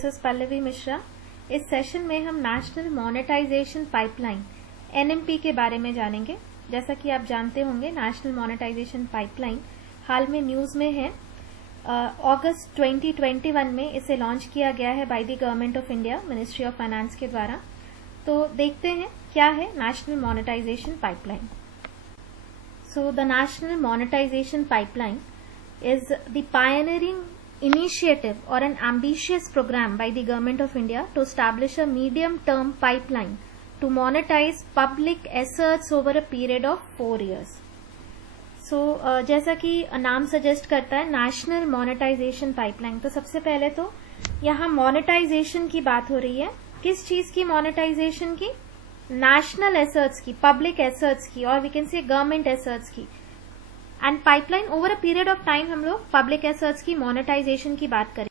This is Pallavi Mishra. इस session में हम नेशनल मोनेटाइजेशन पाइपलाइन एनएमपी के बारे में जानेंगे। जैसा कि आप जानते होंगे, नेशनल मोनेटाइजेशन पाइपलाइन हाल में न्यूज में है। अगस्त 2021 में इसे लॉन्च किया गया है by the government of India, ministry of finance के द्वारा। तो देखते हैं क्या है national monetization pipeline. So the national monetization pipeline is the pioneering initiative or an ambitious program by the government of India to establish a medium-term pipeline to monetize public assets over a period of 4 years. So, जैसा कि नाम suggest करता है national monetization pipeline, तो सबसे पहले तो यहाँ मोनेटाइजेशन की बात हो रही है। किस चीज की मोनेटाइजेशन की? नेशनल एसेट्स की, पब्लिक एसेट्स की, और we can say government assets की। And pipeline over a period of time हम लोग पब्लिक एसेट्स की मोनेटाइजेशन की बात करें।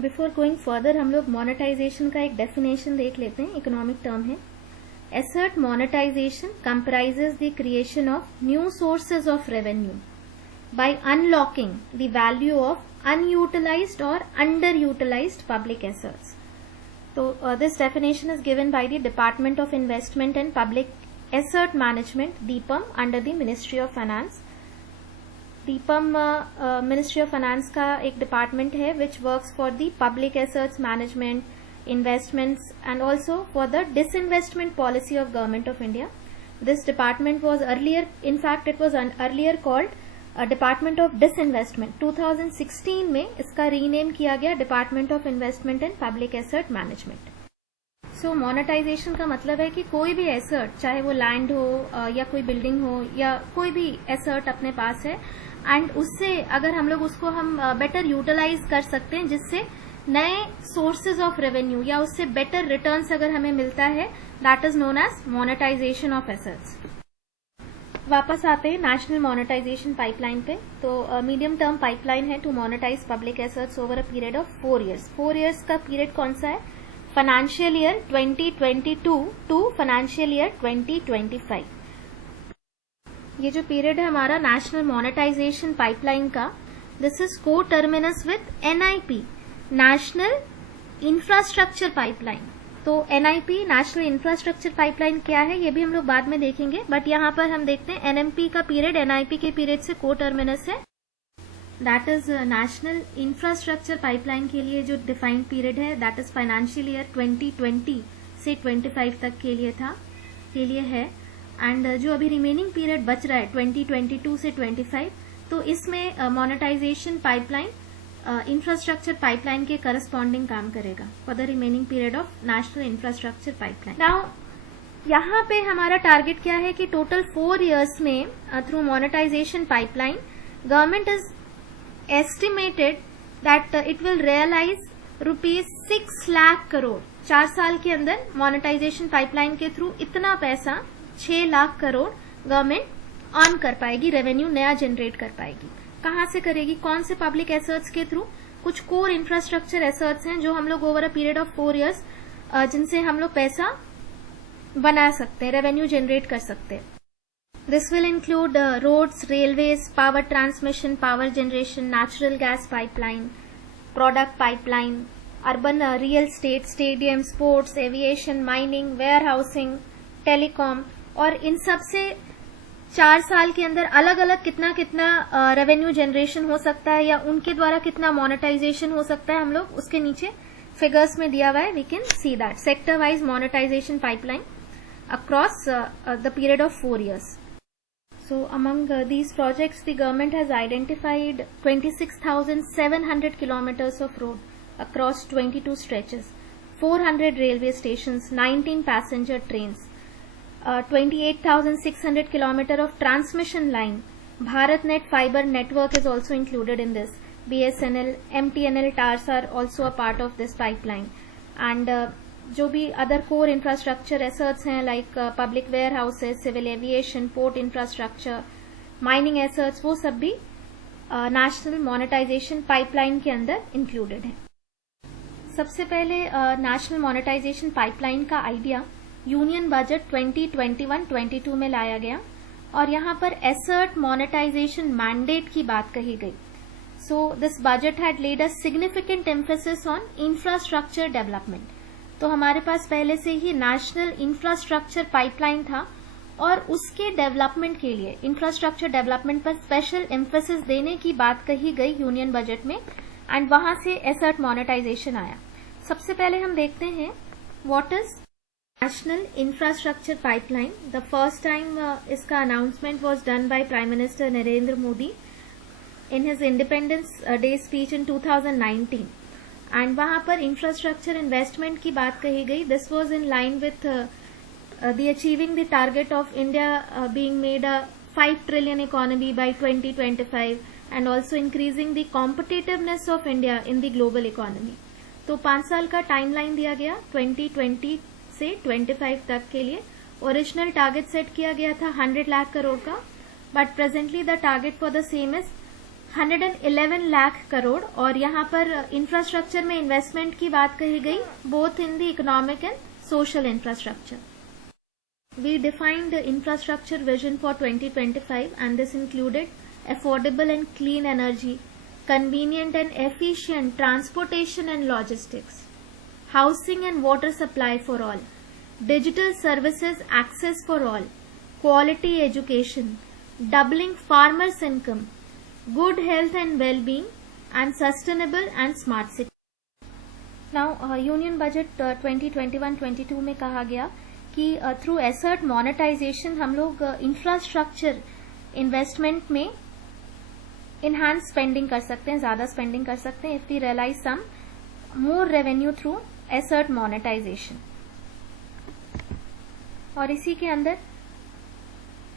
बिफोर गोइंग फर्दर हम लोग मोनेटाइजेशन का एक डेफिनेशन देख लेते हैं। इकोनॉमिक टर्म है, asset monetisation comprises the creation of new sources of revenue by unlocking the value of unutilised और अंडर यूटिलाइज्ड पब्लिक एसेट्स। तो this definition is given by the department of investment and public asset management, DIPAM, under the ministry of finance. DIPAM ministry of finance का एक department है which works for the public assets management, investments and also for the disinvestment policy of government of India. This department was earlier, in fact it was earlier called department of disinvestment. 2016 में इसका rename किया गया department of investment and public asset management. So monetization का मतलब है कि कोई भी एसेट, चाहे वो लैंड हो या कोई बिल्डिंग हो या कोई भी एसेट अपने पास है, एंड उससे अगर हम लोग उसको बेटर यूटिलाइज कर सकते हैं, जिससे नए सोर्सेज ऑफ रेवेन्यू या उससे बेटर रिटर्न्स अगर हमें मिलता है, that is known as monetization of assets. वापस आते हैं नेशनल मोनेटाइजेशन पाइपलाइन पे। तो मीडियम टर्म पाइपलाइन है to monetize public assets over a period of 4 years. 4 years का पीरियड कौन सा है? Financial year 2022 to financial year 2025। ये जो पीरियड है हमारा नेशनल मोनेटाइजेशन पाइपलाइन का, this is coterminous with NIP, national infrastructure pipeline. तो एनआईपी, नेशनल इंफ्रास्ट्रक्चर पाइपलाइन क्या है ये भी हम लोग बाद में देखेंगे, बट यहाँ पर हम देखते हैं एनएमपी का पीरियड एनआईपी के पीरियड से को टर्मिनस है। That is national infrastructure pipeline के लिए जो डिफाइंड पीरियड है, दैट इज फाइनेंशियल ईयर 2020 से 25 तक के लिए है। एंड जो अभी रिमेनिंग पीरियड बच रहा है 2022 से 25, तो इसमें मोनेटाइजेशन पाइपलाइन इंफ्रास्ट्रक्चर पाइपलाइन के करस्पॉन्डिंग काम करेगा for the remaining period of national infrastructure pipeline. Now यहाँ पे हमारा टारगेट क्या है कि टोटल 4 ईयर्स में through monetization pipeline government is estimated that it will realize ₹6 lakh crore. 4 साल के अंदर मोनेटाइजेशन पाइपलाइन के थ्रू इतना पैसा 6 लाख करोड़ गवर्नमेंट अर्न कर पाएगी, रेवेन्यू नया जनरेट कर पाएगी। कहां से करेगी? कौन से पब्लिक एसेट्स के थ्रू? कुछ कोर इंफ्रास्ट्रक्चर एसेट्स हैं जो हम लोग over a period of 4 years जिनसे हम लोग पैसा बना सकते हैं, रेवेन्यू जनरेट कर सकते हैं। This will include roads, railways, power transmission, power generation, natural gas pipeline, product pipeline, urban real estate, stadium, sports, aviation, mining, warehousing, telecom. और इन सब से 4 साल के अंदर अलग अलग कितना रेवेन्यू जनरेशन हो सकता है या उनके द्वारा कितना मोनेटाइजेशन हो सकता है, हम लोग उसके नीचे फिगर्स में दिया हुआ है। We can see that sector wise monetization pipeline across the period of 4 years. So among these projects, the government has identified 26,700 kilometers of road across 22 stretches, 400 railway stations, 19 passenger trains, 28,600 kilometer of transmission line. BharatNet fiber network is also included in this. BSNL, MTNL towers are also a part of this pipeline. And जो भी other core infrastructure assets हैं like public warehouses, civil aviation, port infrastructure, mining assets, वो सब भी national monetization pipeline के अंदर included है। सबसे पहले नेशनल मोनेटाइजेशन पाइपलाइन का आइडिया यूनियन बजट 2021-22 में लाया गया और यहाँ पर एसेट मोनेटाइजेशन मैंडेट की बात कही गई। So this budget had laid a significant emphasis on infrastructure development. तो हमारे पास पहले से ही नेशनल इंफ्रास्ट्रक्चर पाइपलाइन था और उसके डेवलपमेंट के लिए इंफ्रास्ट्रक्चर डेवलपमेंट पर स्पेशल एम्फेसिस देने की बात कही गई यूनियन बजट में, एंड वहां से एसेट मोनेटाइजेशन आया. सबसे पहले हम देखते हैं what is national infrastructure pipeline. The first time इसका announcement was done by prime minister Narendra Modi in his independence day speech in 2019, and वहां पर इंफ्रास्ट्रक्चर इन्वेस्टमेंट की बात कही गई. This was in line with the achieving the target of India being made a 5 trillion economy by 2025 and also increasing the competitiveness of India in the global economy. तो 5 साल का timeline दिया गया 2020 से 25 तक के लिए. ओरिजिनल टारगेट सेट किया गया था 100 लाख करोड़ का, but presently the target for the same is 111 lakh crore. और यहाँ पर इंफ्रास्ट्रक्चर में इन्वेस्टमेंट की बात कही गई, both in the economic and social infrastructure. We defined the infrastructure vision for 2025, and this included affordable and clean energy, convenient and efficient transportation and logistics, housing and water supply for all, digital services access for all, quality education, doubling farmers' income, good health and well-being, and sustainable and smart city. Now, Union Budget 2021-22 में कहा गया कि through asset monetization हम लोग infrastructure investment में enhance spending कर सकते हैं, ज्यादा स्पेंडिंग कर सकते हैं if we realize some more revenue through asset monetization. और इसी के अंदर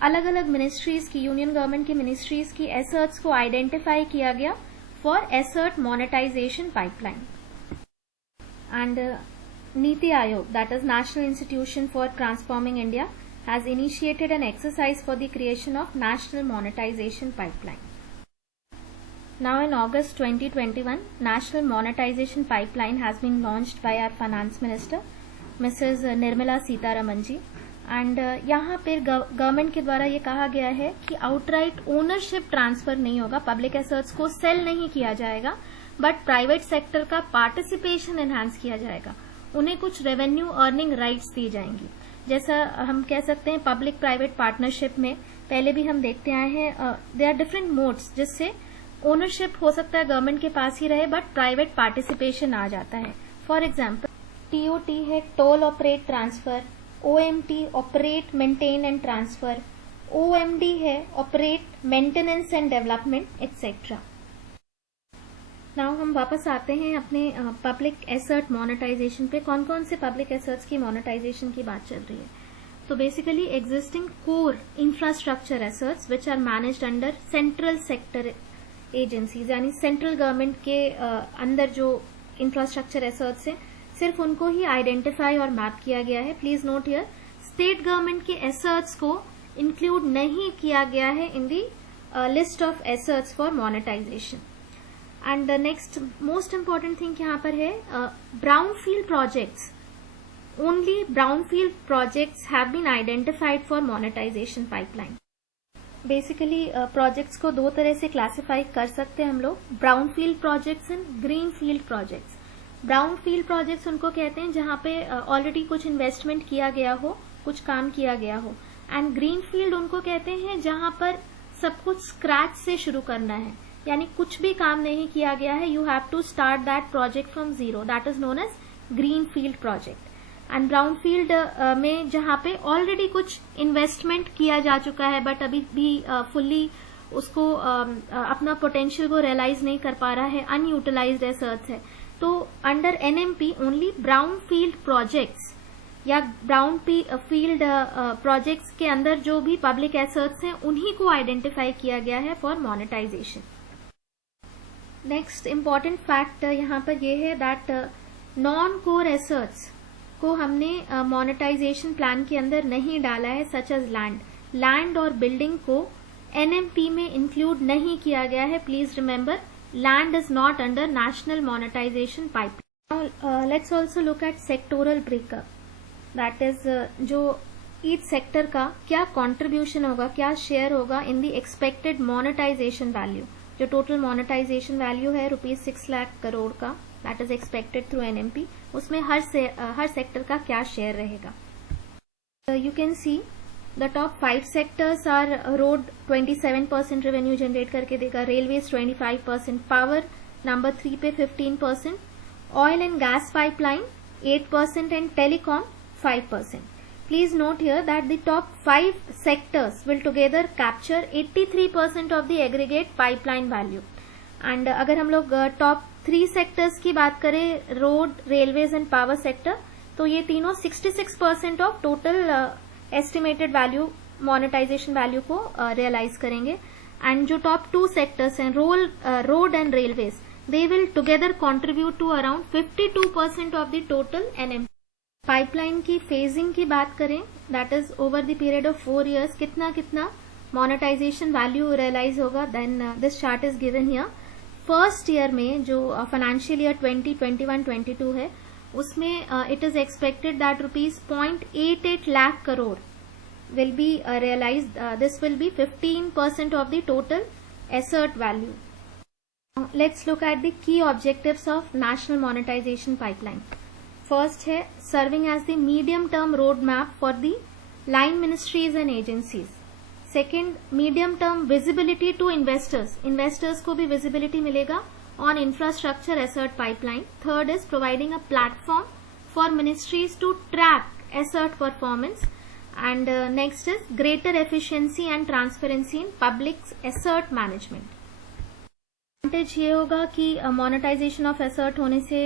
अलग अलग मिनिस्ट्रीज की, यूनियन गवर्नमेंट की मिनिस्ट्रीज की एसेट्स को आइडेंटिफाई किया गया for asset monetization pipeline. And Niti Aayog, that is National Institution for Transforming India, has initiated an exercise for the creation of National Monetization Pipeline. Now in August 2021, National Monetization Pipeline has been launched by our Finance Minister, Mrs. Nirmala Sitharaman ji. And यहाँ पर government के द्वारा ये कहा गया है कि outright ownership transfer नहीं होगा, पब्लिक एसेट्स को सेल नहीं किया जाएगा, बट प्राइवेट सेक्टर का पार्टिसिपेशन एनहांस किया जाएगा. उन्हें कुछ रेवेन्यू अर्निंग राइट्स दी जाएंगी. जैसा हम कह सकते हैं पब्लिक प्राइवेट पार्टनरशिप में पहले भी हम देखते आए हैं, दे आर डिफरेंट मोड्स जिससे ओनरशिप हो सकता है गवर्नमेंट के पास ही रहे बट प्राइवेट पार्टिसिपेशन आ जाता है. फॉर एग्जाम्पल TOT है toll operate transfer, OMT operate maintain and transfer, OMD है operate maintenance and development etcetera. Now हम वापस आते हैं अपने पब्लिक एसेट मोनेटाइजेशन पे. कौन कौन से पब्लिक एसेट्स की मोनेटाइजेशन की बात चल रही है? तो basically existing core infrastructure assets which are managed under central sector agencies, यानी सेंट्रल गवर्नमेंट के अंदर जो इंफ्रास्ट्रक्चर एसेट्स हैं सिर्फ उनको ही आइडेंटिफाई और मैप किया गया है. Please note here, state government के एसेट्स को इंक्लूड नहीं किया गया है in the list of assets for monetisation. And the next most important thing यहाँ पर है brownfield projects. Only brownfield projects have been identified for monetisation pipeline. Basically projects को दो तरह से क्लासिफाई कर सकते हैं हम लोग, brownfield projects and greenfield projects. Brownfield projects उनको कहते हैं जहाँ पे ऑलरेडी कुछ इन्वेस्टमेंट किया गया हो, कुछ काम किया गया हो. एंड ग्रीनफील्ड उनको कहते हैं जहाँ पर सब कुछ स्क्रैच से शुरू करना है, यानी कुछ भी काम नहीं किया गया है, you have to start that project from zero, that is known as greenfield project. And brownfield में जहाँ पे ऑलरेडी कुछ इन्वेस्टमेंट किया जा चुका है बट अभी भी फुल्ली उसको अपना पोटेंशियल वो रियलाइज नहीं कर पा रहा है, अनयूटिलाइज्ड एसेट्स है, तो under NMP only brownfield projects या ब्राउनफील्ड प्रोजेक्ट्स के अंदर जो भी पब्लिक एसेट्स हैं उन्हीं को आइडेंटिफाई किया गया है for monetization. Next important fact यहाँ पर यह है दैट नॉन कोर एसेट्स को हमने मोनेटाइजेशन प्लान के अंदर नहीं डाला है, सच एज लैंड और बिल्डिंग को NMP में इंक्लूड नहीं किया गया है. Please remember, land is not under national monetization pipeline. Now let's also look at sectoral breakup, that is जो each sector का क्या contribution होगा, क्या share होगा in the expected monetization value. जो टोटल मोनेटाइजेशन वैल्यू है ₹6 लाख करोड़ का, that is expected through NMP, उसमें हर सेक्टर का क्या शेयर रहेगा. You can see the top 5 sectors are road 27% revenue generate करके देगा, रेलवेज 25%, पावर नंबर 3 पे 15%, oil and gas pipeline 8% and telecom 5%. Please note here that the top 5 sectors will together capture 83% of the aggregate pipeline value. And अगर हम लोग top 3 sectors की बात करें, road, railways and power sector, तो ये तीनों 66% of total estimated value, monetization value को रियलाइज करेंगे. एंड जो टॉप 2 सेक्टर्स हैं, road and railways, they will together contribute to around 52% of the total NMP. Pipeline की फेजिंग की बात करें, that is over the period of 4 years, कितना monetization value realize होगा, then this chart is given here. First year में जो financial year 2021-22 है, उसमें it is expected that ₹0.88 lakh crore will be realized. This will be 15% of the total asset value. Let's look at the key objectives of National Monetization Pipeline. First है serving as the medium term roadmap for the line ministries and agencies. Second, medium term visibility to investors. Investors को भी visibility मिलेगा on infrastructure asset pipeline. Third is providing a platform for ministries to track asset performance. And next is greater efficiency and transparency in public asset management. Advantage ये होगा कि monetization of asset होने से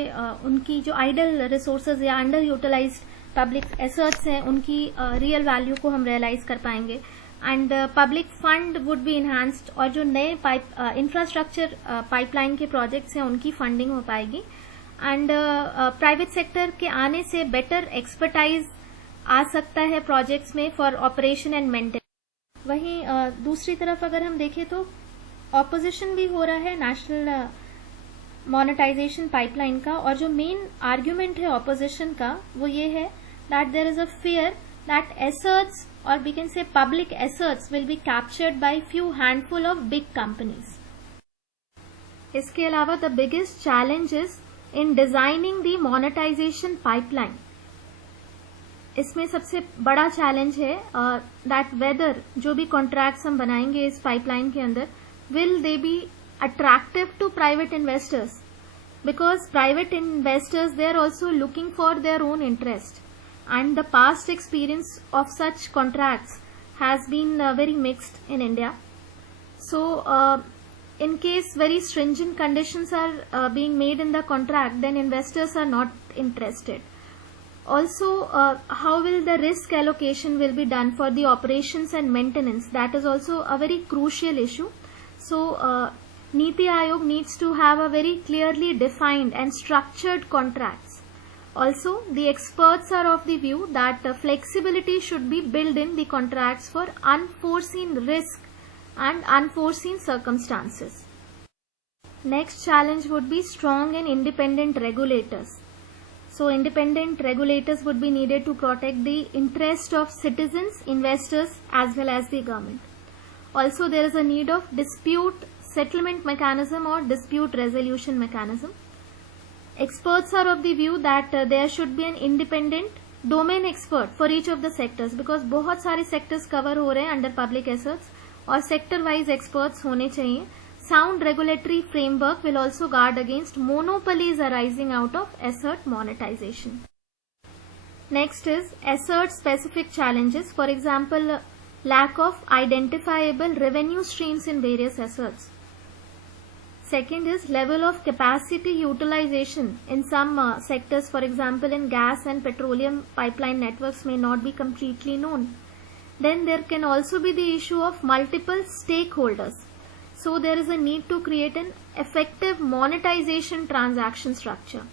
उनकी जो idol resources या under utilised public assets हैं, उनकी रियल वैल्यू को हम रियलाइज कर पाएंगे. And public fund would be enhanced, और जो नए इंफ्रास्ट्रक्चर पाइपलाइन के प्रोजेक्ट्स हैं उनकी फंडिंग हो पाएगी. एंड प्राइवेट सेक्टर के आने से बेटर एक्सपर्टाइज आ सकता है प्रोजेक्ट्स में फॉर ऑपरेशन एंड मेंटेनेंस. वहीं दूसरी तरफ अगर हम देखें तो ऑपोजिशन भी हो रहा है नेशनल मोनेटाइजेशन पाइपलाइन का, और जो मेन आर्ग्यूमेंट है ऑपोजिशन का वो ये है that there is a fear that assets, और we can say public assets, will be captured by few handful of big companies. इसके अलावा the biggest challenge is in designing the monetisation pipeline. इसमें सबसे बड़ा चैलेंज है that whether जो भी contracts हम बनाएंगे इस पाइपलाइन के अंदर, will they be attractive to private investors, because private investors, they are also looking for their own interest, and the past experience of such contracts has been very mixed in India. So in case very stringent conditions are being made in the contract, then investors are not interested. Also how will the risk allocation will be done for the operations and maintenance, that is also a very crucial issue. So Niti Aayog needs to have a very clearly defined and structured contracts. Also, the experts are of the view that flexibility should be built in the contracts for unforeseen risk and unforeseen circumstances. Next challenge would be strong and independent regulators. So independent regulators would be needed to protect the interest of citizens, investors as well as the government. Also, there is a need of dispute settlement mechanism or dispute resolution mechanism. Experts are of the view that there should be an independent domain expert for each of the sectors, because बहुत सारे sectors cover हो रहे हैं under public assets, और sector wise experts होने चाहिए. Sound regulatory framework will also guard against monopolies arising out of asset monetization. Next is asset specific challenges. For example, lack of identifiable revenue streams in various assets. Second is level of capacity utilization in some sectors, for example in gas and petroleum pipeline networks, may not be completely known. Then there can also be the issue of multiple stakeholders. So there is a need to create an effective monetization transaction structure,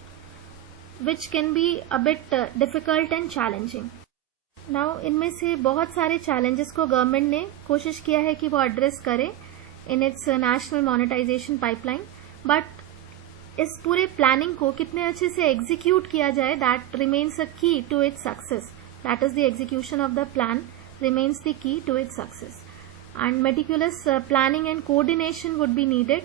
which can be a bit difficult and challenging. Now इनमें से बहुत सारे challenges को government ने कोशिश किया है कि वो एड्रेस करे in its national monetization pipeline, but इस पूरे प्लानिंग को कितने अच्छे से एग्जीक्यूट किया जाए, that remains a key to its success. That is the execution of the plan remains the key to its success. And meticulous planning and coordination would be needed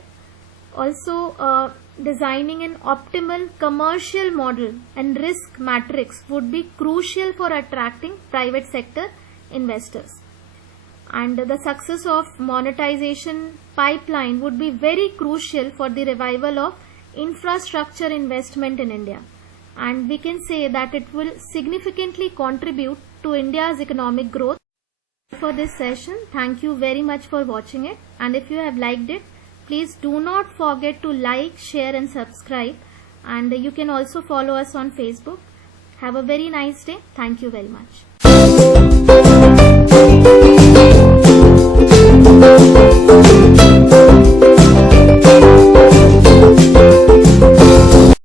Also, designing an optimal commercial model and risk matrix would be crucial for attracting private sector investors. And the success of monetization pipeline would be very crucial for the revival of infrastructure investment in India. And we can say that it will significantly contribute to India's economic growth. For this session, thank you very much for watching it, and if you have liked it, please do not forget to like, share and subscribe, and you can also follow us on Facebook. Have a very nice day. Thank you very much.